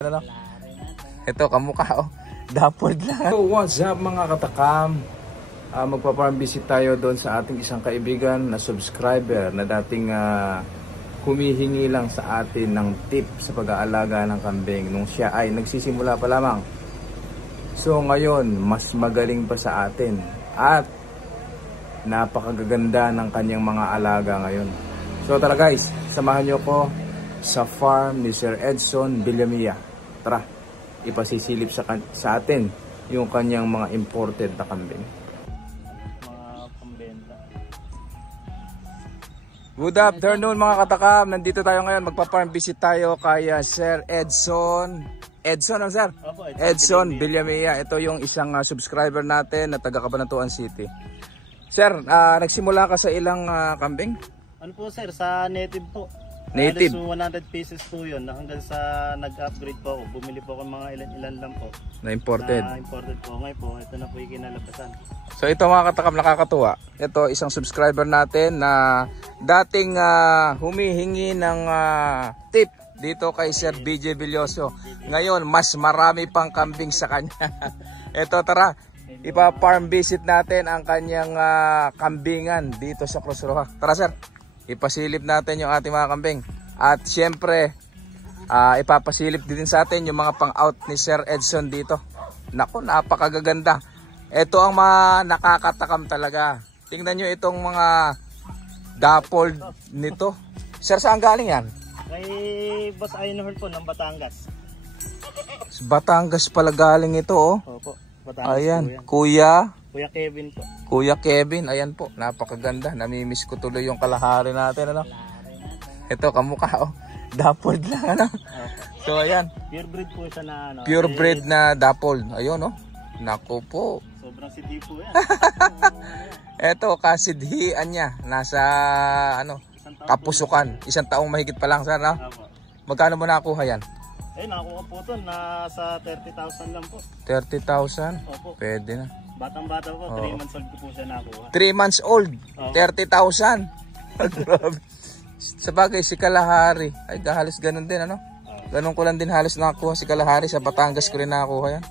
Ano? Ito kamukha oh. Dapod lang. So, what's up mga katakam? Magpa-farm visit tayo doon sa ating isang kaibigan na subscriber na dating humihingi lang sa atin ng tip sa pag-aalaga ng kambing nung siya ay nagsisimula pa lamang. So ngayon, mas magaling pa sa atin at napakaganda ng kanyang mga alaga ngayon. So tara guys, samahan nyo ko sa farm ni Sir Edson Villamilla. Tara, ipasisilip sa atin yung kanyang mga imported na kambing. Mga pambenta. Good afternoon mga katakam. Nandito tayo ngayon, magpa-farm visit tayo kay Sir Edson. Edson, ano sir? Opo, Edson Villamilla. Ito yung isang subscriber natin na taga Cabanatuan City. Sir, nagsimula ka sa ilang kambing? Ano po sir, sa native po. Native? So 100 pieces po yun. Hanggang sa nag-upgrade po ako. Bumili po ako mga ilan lang po. Na imported? Na imported po. Ngayon po, ito na po yung kinalabasan. So ito mga katakam, nakakatuwa. Ito isang subscriber natin na dating humihingi ng tip dito kay Sir BJ Villoso. Ngayon, mas marami pang kambing sa kanya. Ito tara, ipa-farm visit natin ang kanyang kambingan dito sa Cruz Roja. Tara sir, ipasilip natin yung ating mga kambing. At syempre, ipapasilip din sa atin yung mga pang-out ni Sir Edson dito. Naku, napakagaganda. Ito ang mga nakakatakam talaga. Tingnan nyo itong mga dappled nito. Sir, saan galing yan? Kay Boss Einhorn po ng Batangas. Batangas pala galing ito oh. Opo, Batangas ayan, po yan. Kuya Kevin po. Kuya Kevin, ayan po, napakaganda. Namimiss ko tuloy yung kalahari natin ano. Ito kamukha oh. Dappled lang ano. So ayan, Pure breed po siya na ano. pure breed na dappled. Ayun oh. Naku po. Sobrang sidi po yan. Ito kasidhian niya nasa ano, Kapusukan. 1 taong mahigit pa lang sir no? Opo. Magkano mo nakuha yan? Eh, nakuha po ito. Nasa 30,000 lang po. 30,000? Opo. Pwede na. Batang-bata po. 3 months old ko po siya nakuha. 3 months old, 30,000. Grabe. Sa bagay, si Kalahari, ay halos ganun din ano? Ganun ko lang din halos nakakuha si Kalahari. Sa Batangas ko rin nakakuha yan.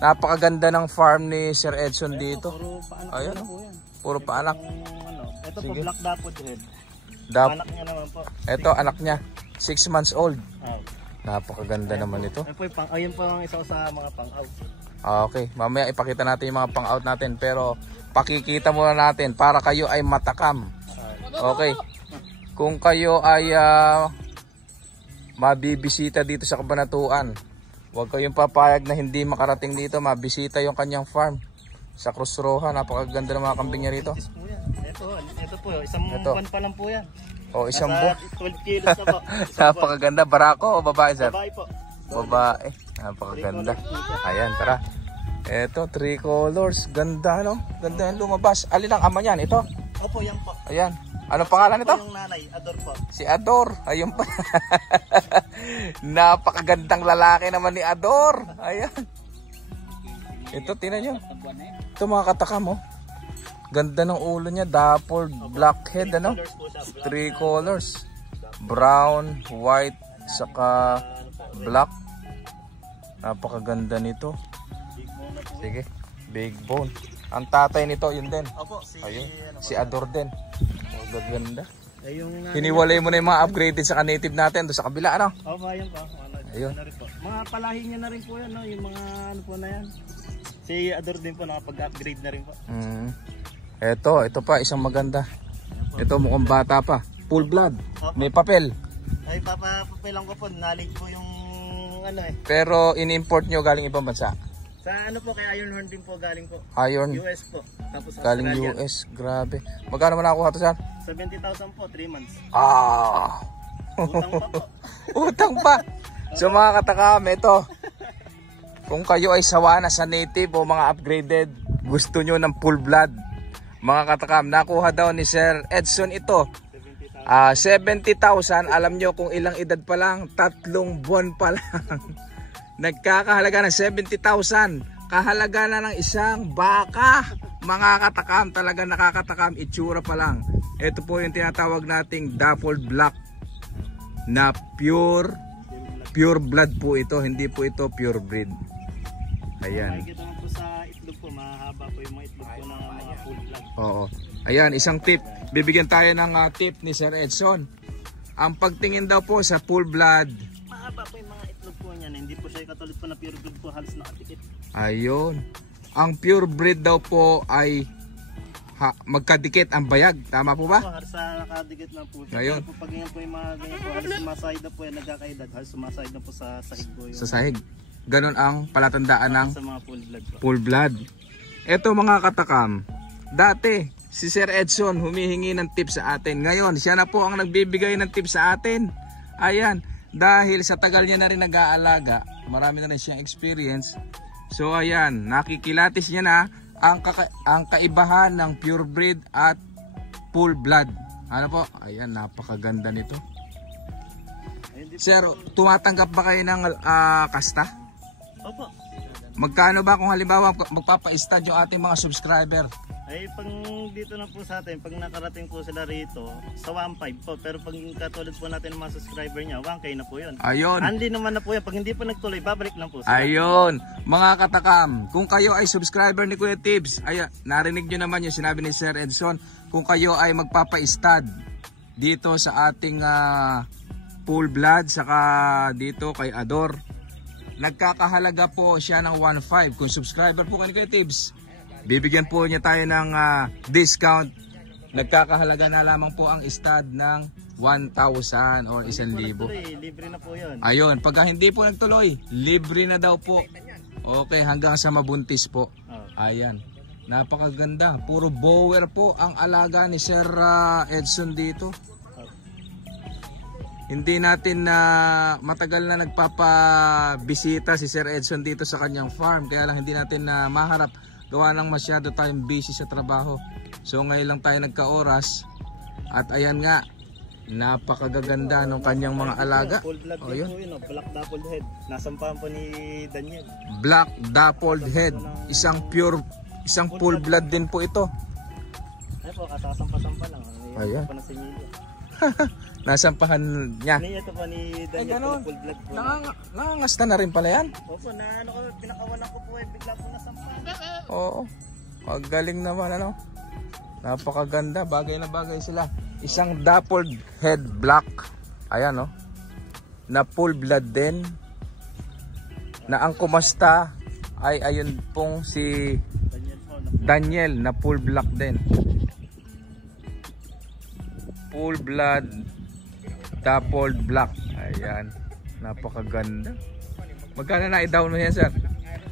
Napakaganda ng farm ni Sir Edson dito. Puro paanak ayun, po yan. Puro paanak. Ito sige. po black dappled head. Anak niya naman po. Ito anak niya, 6 months old. Oh. Napakaganda naman ito. Ayun po ang isa sa mga pang-out. Okay, mamaya ipakita natin yung mga pang-out natin. Pero pakikita muna natin para kayo ay matakam. Okay, kung kayo ay mabibisita dito sa Cabanatuan, huwag kayong papayag na hindi makarating dito. Mabisita yung kanyang farm sa Cruz Roja. Napakaganda ng mga kambing niya rito. Ito po, isang buwan pa lang po yan. O isang buwan. 12 kilos na po. Napakaganda. Barako o babae sir? Babae po. Babae. Napakaganda. Ayan, tara. Ito, 3 colors. Ganda no? Ganda yung lumabas. Alin ang ama niyan? Ito? Opo, yan po. Ayan. Anong pangalan nito? Yung nanay, Ador po. Si Ador. Ayun pa. Napakagandang lalaki naman ni Ador. Ayan. Ito, tingnan nyo. Ito mga katakam oh. Ganda ng ulo niya. Dappled blackhead ano? 3 colors. Brown, white, saka black. Napakaganda nito. Sige, big bone. Ang tatay nito yun din. Opo, si Ador din. Ganda. Hiniwalay mo na yung mga upgraded sa native natin doon sa kabila ano? Opo, ayun po. Ayun. Mga palahi niya na rin po yan, no? Yung mga ano po na yan. Si Ador din po nakapag-upgrade na rin po. Ito pa isang maganda. Ito mukhang bata pa. Full blood. May papel. Ay papapilang ko po, knowledge po yung ano eh. Pero in-import nyo galing ibang bansa? Sa ano po, kay Ironhorn din po galing po. Iron? US po. Tapos galing Australian. US, grabe. Magkano man nakuha ito sir? 70,000 po, 3 months. Utang pa po. Utang pa. So mga katakam, ito. Kung kayo ay sawa na sa native o mga upgraded, gusto nyo ng full blood, mga katakam, nakuha daw ni Sir Edson ito. 70,000, alam nyo kung ilang edad pa lang? 3 buwan pa lang. Nagkakahalaga ng 70,000. Kahalaga na ng isang baka. Mga katakam, talaga nakakatakam. Itsura pa lang. Ito po yung tinatawag nating dappled black na pure pure blood po ito, hindi po ito pure breed. Ayan. Makikita mo po sa itlog po, mahaba po yung mga itlog po ng mga full blood. Oo. Ayan, isang tip. Bibigyan tayo ng tip ni Sir Edson. Ang pagtingin daw po sa full blood, Mahaba po yung mga itlog po niyan, hindi po siya katulad po na pure breed po, halos nakatikit. ayun. Ang pure breed daw po ay magkadikit ang bayag. Tama po ba? Po, halos nakadikit na po siya. Ngayon. Pero po, pag ganyan po yung mga ganyan po, halos sumasahid na po yan, nagkakaedad, halos sumasahid na po sa sahig po yung Sa sahig. Ganon ang palatandaan ng sa mga full blood po. full blood. Ito mga katakam, dati si Sir Edson humihingi ng tip sa atin. Ngayon, siya na po ang nagbibigay ng tip sa atin. Ayan, dahil sa tagal niya na rin nag-aalaga, marami na rin siyang experience. So ayan, nakikilatis niya na ang kaibahan ng pure breed at full blood. Ano po? Ayan, napakaganda nito. Sir, tumatanggap ba kayo ng kasta? Opo. Magkano ba kung halimbawa magpapa-stud yung ating mga subscriber? Ay, pag dito na po sa atin, pag nakarating po sila rito, sa 1.5 po. Pero pag katulad po natin ng mga subscriber niya, 1K na po yun. Ayun. Handy naman na po yan. Pag hindi po nagtuloy, babalik lang po sila. Ayun. Mga katakam, kung kayo ay subscriber ni Kuya Tibbs, ayan, narinig nyo naman yung sinabi ni Sir Edson, kung kayo ay magpapa-stud dito sa ating full blood, saka dito kay Ador, nagkakahalaga po siya ng 1.5. Kung subscriber po kayo ni Kuya Tibbs, bibigyan po niya tayo ng discount. Nagkakahalaga na lamang po ang stud ng 1,000 or 1,000. Libre na po yun. Ayun, pagka hindi po nagtuloy, libre na daw po. Okay, hanggang sa mabuntis po. Ayan, napakaganda. Puro bower po ang alaga ni Sir Edson dito. Hindi natin na matagal na nagpapabisita si Sir Edson dito sa kanyang farm. Kaya lang hindi natin na maharap. Gawa ng masyado tayong busy sa trabaho. So ngayon lang tayo nagka-oras. At ayan nga, napakagaganda ng kanyang mga alaga. Full blood Oh, din yun. po yun. Black dappled head. Nasampahan po ni Daniel. Black dappled head. Isang full blood din po ito. Ay po, kasasampa-sampa lang. Ayan. Pa na si Emilio. Nasampahan niya. Ito pa ni Daniel, ganun. full blood po. Nangangasta na rin pala yan. Opo, na ano ko, pinakawalan ko po bigla po nasampahan. Oo. Magaling naman ano. Napakaganda. Bagay na bagay sila. Isang dappled head black. Ayan oh. Na full blood din. Na ang kumasta ay ayun pong si Daniel po. Daniel na full black din. Full blood dappled black. Ayan. Napakaganda. Magkano na i-down mo yan, sir?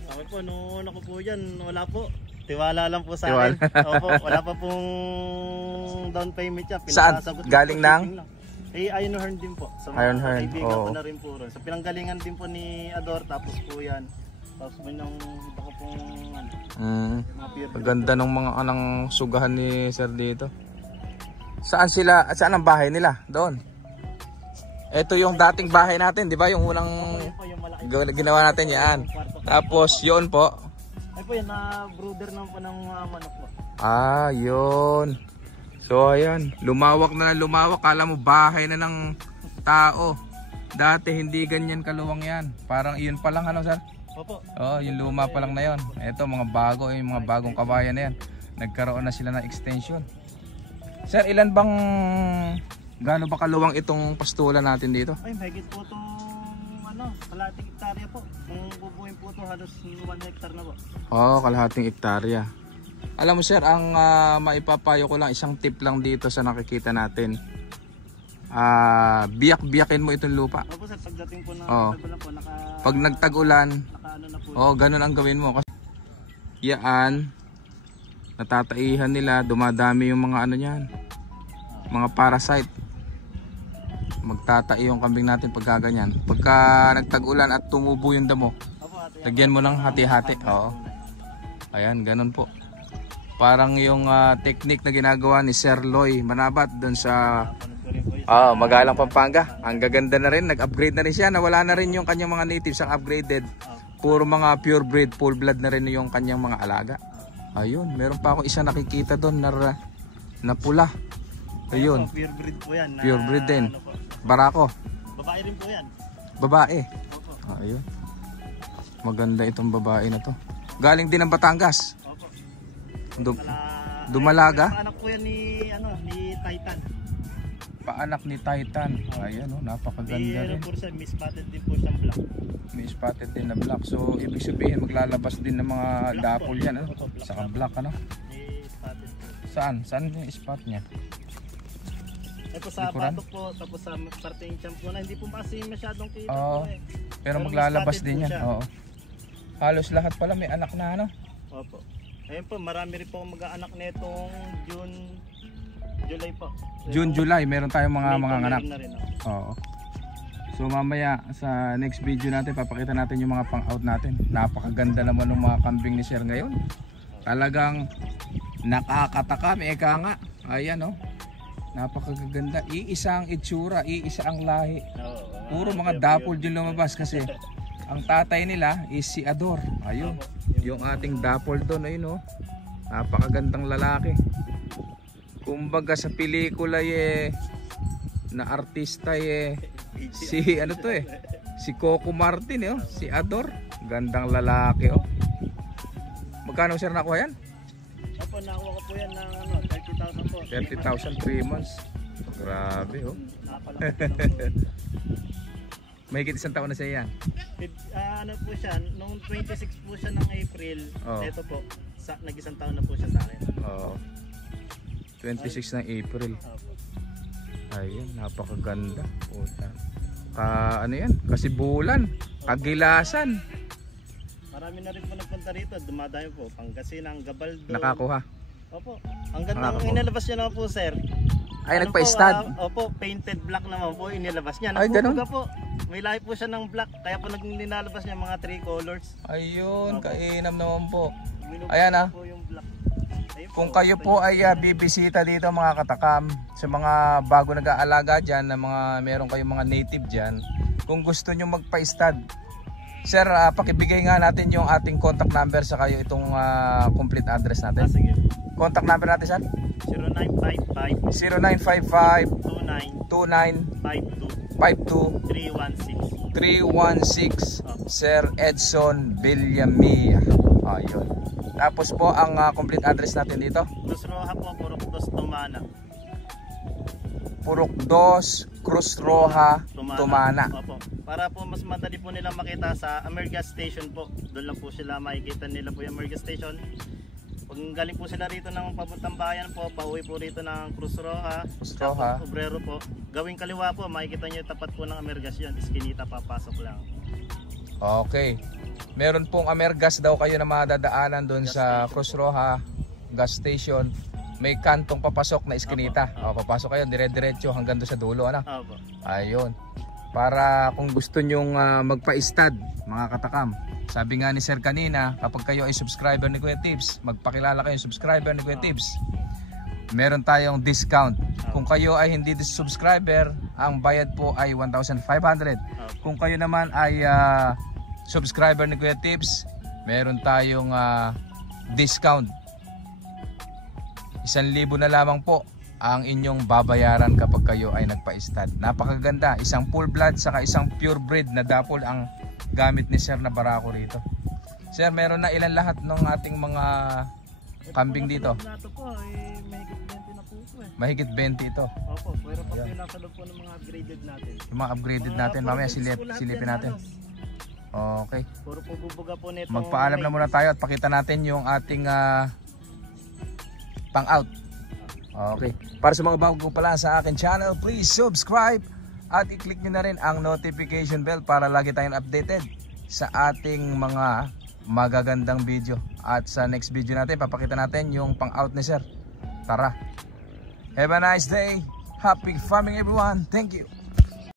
Ako po, noon ako po yan, wala po. Tiwala lang po sa Tiwala. akin. Opo, wala pa pong down payment siya. Saan? Pinasagot Galing po, ng? shipping lang. Ironhorn din po. Sa Ironhorn, mga kaibigan oo. ko na rin po ron. Sa pinanggalingan din po ni Ador, tapos po yan. Tapos po nung iba ko pong mga peer. Maganda ng mga anang sugahan ni sir dito. Saan sila? At saan ang bahay nila? Doon. Ito yung dating bahay natin, di ba? Yung unang Yan po, yung malaki. ginawa natin yan. Tapos yun po. Ay po yan, na brother naman po ng manok po. Ah, yun. So ayan, lumawak na lumawak. Kala mo bahay na ng tao. Dati hindi ganyan kaluwang yan. Parang iyon pa lang ano sir? Opo. Oh, yung luma pa lang na yun. Ito mga bago, yung mga bagong kabayan na yan. Nagkaroon na sila ng extension. Sir, ilan bang gaano ba kaluwang itong pastula natin dito? Ay, mahigit po itong kalahating hektarya po. Kung bubuhin po ito, halos 1 hectare na po. Oh, kalahating hektarya. Alam mo sir, ang maipapayo ko lang, isang tip lang dito sa nakikita natin. Biyak-biyakin mo itong lupa. Opo sir, pagdating po na tag-ulan po, Pag nagtag-ulan, naka-ano na po. oh, ganun ang gawin mo. Kasi yan, natataihan nila, dumadami yung mga ano niyan, mga parasite. Magtatai yung kambing natin pagka ganyan. Pagka nagtag-ulan at tumubo yung damo, lagyan mo ng hati-hati. Oo. Ayan, ganun po. Parang yung technique na ginagawa ni Sir Loy Manabat doon sa Magalang, Pampanga. Ang gaganda na rin, nag-upgrade na rin siya. Nawala na rin yung kanyang mga natives ang upgraded. Puro mga pure breed, full blood na rin yung kanyang mga alaga. Ayun, meron pa ako isa nakikita doon na pula. Ayun. Pure breed po yan. Pure breed din. Ano po, Barako. babae rin po yan. Babae. Opo. Ayun. Maganda itong babae na to. Galing din ng Batangas. Opo. Dumalaga? Anak po yan ni Titan. Paanak ni Titan. Ayan oh, napakaganda rin. Po siya, may spotted din po siyang black. May spotted din na black. So ibig sabihin maglalabas din ng mga Black dapol po. yan. Ano? Opo, black. Saka black ano? May spotted po. Saan? Saan yung spot niya? Ito sa Likuran? batok po, tapos sa parte yung champ po na hindi po kasi masyadong kita Oo. po eh. Pero may maglalabas spotted din po yan. siya. Oo. Halos lahat pala may anak na ano? Opo. Ayun po, marami rin po mag-aanak nitong July po. June, July, meron tayong mga anak. Na rin, Oo. So mamaya sa next video natin papakita natin yung mga pang-out natin. Napakaganda naman ng mga kambing ni Sir ngayon. Talagang nakakatakam, eka nga. Ayan oh. Napakaganda. Iisa ang itsura, iisa ang lahi. Puro mga dapol yung lumabas kasi ang tatay nila is si Ador. Ayun. Yung ating dapol doon, ayun oh. Napakagandang lalaki. Kumbaga sa pelikula na artista si ano to si Coco Martin oh, si Ador. Gandang lalaki oh. Magkano sir nakuha yan? Opo, nakuha ko po yan ng 30,000 po. 30,000 3 months. Grabe oh. Mahigit isang taon na siya yan. Ano po siya, nung 26 po siya ng April, ito po, nag-isang taon na po siya sa akin. Oo. 26 ng April. Ayun, napakaganda. Puta. Ano yan? Kasibulan, Kagilasan. Marami na rin po nagpunta rito, dumadayo po, Pangasinan, Gabaldo. Nakakuha. Opo. Ang ganda ng inilabas niya naman po, sir. Ay, nagpa-stud. Opo, painted black naman po inilabas niya. Ay, ganun? Po. May lahi po siya ng black, kaya po nilalabas niya mga 3 colors. Ayun, Opo. kainam naman po. Binubuo Ayan ah. po yung black. Ayun Kung kayo po ay bibisita dito mga katakam, sa mga bago nag-aalaga dyan, na meron kayong mga native dyan, kung gusto nyo magpa-stud, sir, pakibigay nga natin yung ating contact number sa kayo itong complete address natin. Sige. Contact number natin sir? 0955 0955 29 52 316 316 Sir Edson Villamia. Ayun. Tapos po ang complete address natin dito. Cruz Roja po, Purok 2, Tumana. Purok 2, Cruz Roja, Tumana. Opo. Para po mas madali po nila makita sa America Station po. Doon lang po sila makikita nila po yung America Station. Pag galing po sila rito ng papuntang bayan po, pauwi po rito ng Cruz Roja, Obrero po. Gawing kaliwa po, makikita nyo tapat po ng Amerigas yun. Iskinita, papasok lang. Okay. Meron pong Amergas daw kayo na madadaanan doon sa Cruz Roja gas station. May kantong papasok na iskinita. O, papasok kayo dire-diretso hanggang doon sa dulo. Ano? Opo. Ayun. Para kung gusto nyong magpa-stud, mga katakam. Sabi nga ni Sir kanina, kapag kayo ay subscriber ni Kuya Tips, magpakilala kayo subscriber ni Kuya Tips, meron tayong discount. Kung kayo ay hindi subscriber, ang bayad po ay 1,500. Kung kayo naman ay subscriber ni Kuya Tips, meron tayong discount. 1,000 na lamang po ang inyong babayaran kapag kayo ay nagpa-stud. Napakaganda, isang full blood saka isang pure breed na dapol ang gamit ni Sir na barako rito. Sir, meron na ilan lahat ng ating mga kambing dito? Ito po, mahigit 20 na po ito eh. Mahigit 20 ito. Opo, pero pag nasa loob po ng mga upgraded natin. Yung mga upgraded natin, mamaya silipin natin. Okay. Puro po bubuga po nito. Magpaalam na muna tayo at pakita natin yung ating pang-out. Okay. Para sa mga bago pa lang sa akin channel, please subscribe at i-click nyo na rin ang notification bell para lagi tayong updated sa ating mga magagandang video. At sa next video natin, papakita natin yung pang-out ni Sir. Tara. Have a nice day. Happy farming everyone. Thank you.